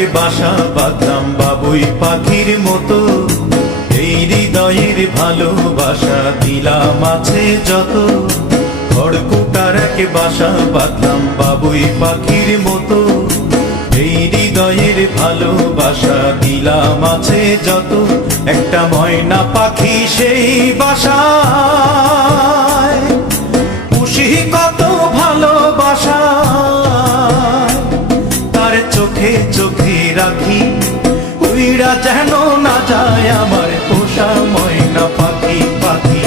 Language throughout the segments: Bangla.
এক বাসা বাঁধলাম বাবুই পাখির মতো, এই হৃদয়ের ভালোবাসা দিলাম আছে যত। খড়কুটার এক বাসা বাঁধলাম বাবুই পাখির মতো, এই হৃদয়ের ভালোবাসা দিলাম আছে যত। একটা ময়না পাখি সেই বাসায়, খুশি কত ভালোবাসা, তার চোখে চোখে রাখি, উইরা যেন না যায় আমার পোষা ময়না পাখি। পাখি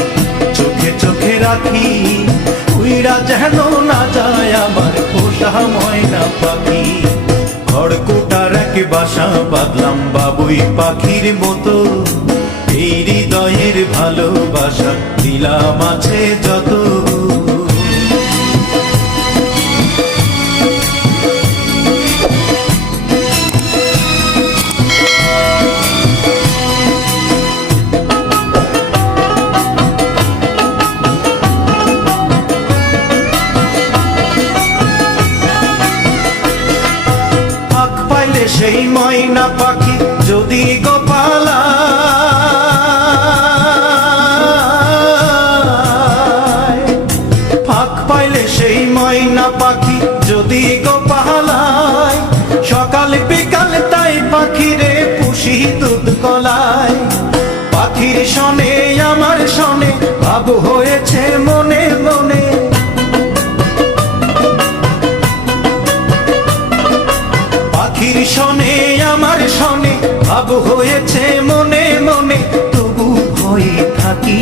চোখে চোখে রাখি, উইরা যেন না যায় আমার পোষা ময়না পাখি। খড়কুটার এক বাসা বাঁধলাম বাবুই পাখির মতো, এই হৃদয়ের ভালোবাসা দিলাম আছে যত। সেই ময়না পাখি যদি গোপালায়, ফাঁক পাইলে সেই ময়না পাখি যদি গোপালায়, সকাল বিকাল তাই পাখিরে পুষি দুধ কলায়। পাখির শনে আমার শনে ভাব হয়েছে মনে মনে, পাখির শনে আমার শনে ভাব হয়েছে মনে মনে। তবু ভয়ে থাকি,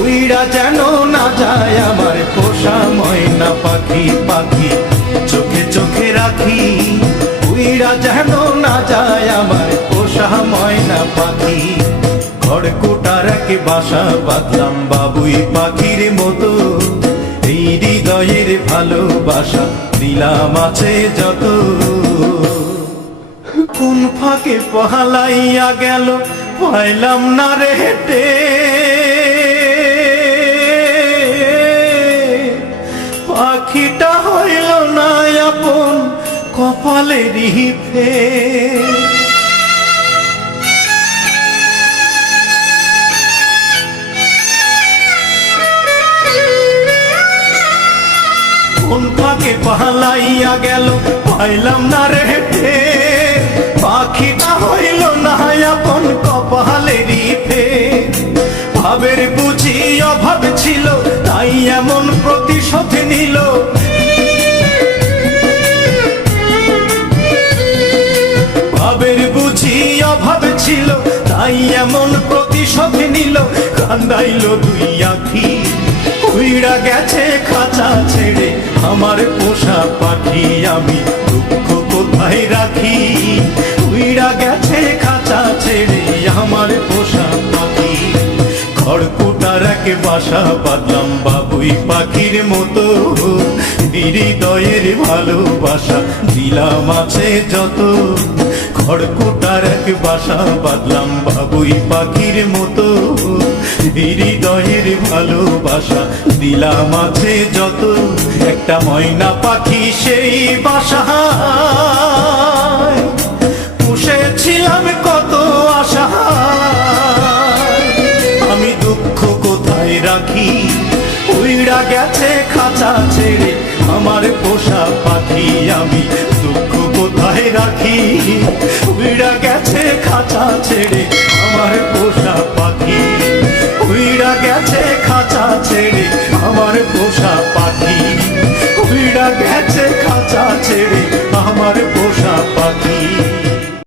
উইরা যেন না যায় আমার পোষা ময়না পাখি। পাখি চোখে চোখে রাখি, উইরা যেন না যায় আমার পোষা ময়না পাখি। খড়কুটার এক বাসা বাঁধলাম বাবুই পাখির মতো, এই হৃদয়ের ভালোবাসা দিলাম আছে যত। কোন ফাঁকে পহালাইয়া গেল পাইলাম না রে হেঁটে, পাখিটা হইল না আপন কপালেরই ফের। কোন ফাঁকে পালাইয়া গেল পাইলাম না রে হেঁটে, পাখিটা হইল না আপন কপালেরই ফের। ভাবের বুঝি অভাব ছিল তাই এমন প্রতিশোধ নিল, ভাবের বুঝি অভাব ছিল তাই এমন প্রতিশোধ নিল। কান্দাইল দুই আখি, উইরা গেছে খাঁচা ছেড়ে আমার পোষা পাখি। আমি দুঃখ কোথায় রাখি, উইরা গেছে খাঁচা ছেড়ে আমার পোষা পাখি। খড়কুটার এক বাসা বাঁধলাম বাবুই পাখির মতো, হৃদয়ের ভালোবাসা দিলাম আছে যত। খড়কুটার এক বাসা বাঁধলাম বাবুই পাখির মতো, হৃদয়ের ভালোবাসা দিলাম আছে যত। একটা ময়না পাখি সেই বাসায়, পুষেছিলাম কত আশা, আমি দুঃখ কোথায় রাখি, উইরা গেছে খাঁচা ছেড়ে আমার পোষা পাখি। আমি দুঃখ কোথায় রাখি,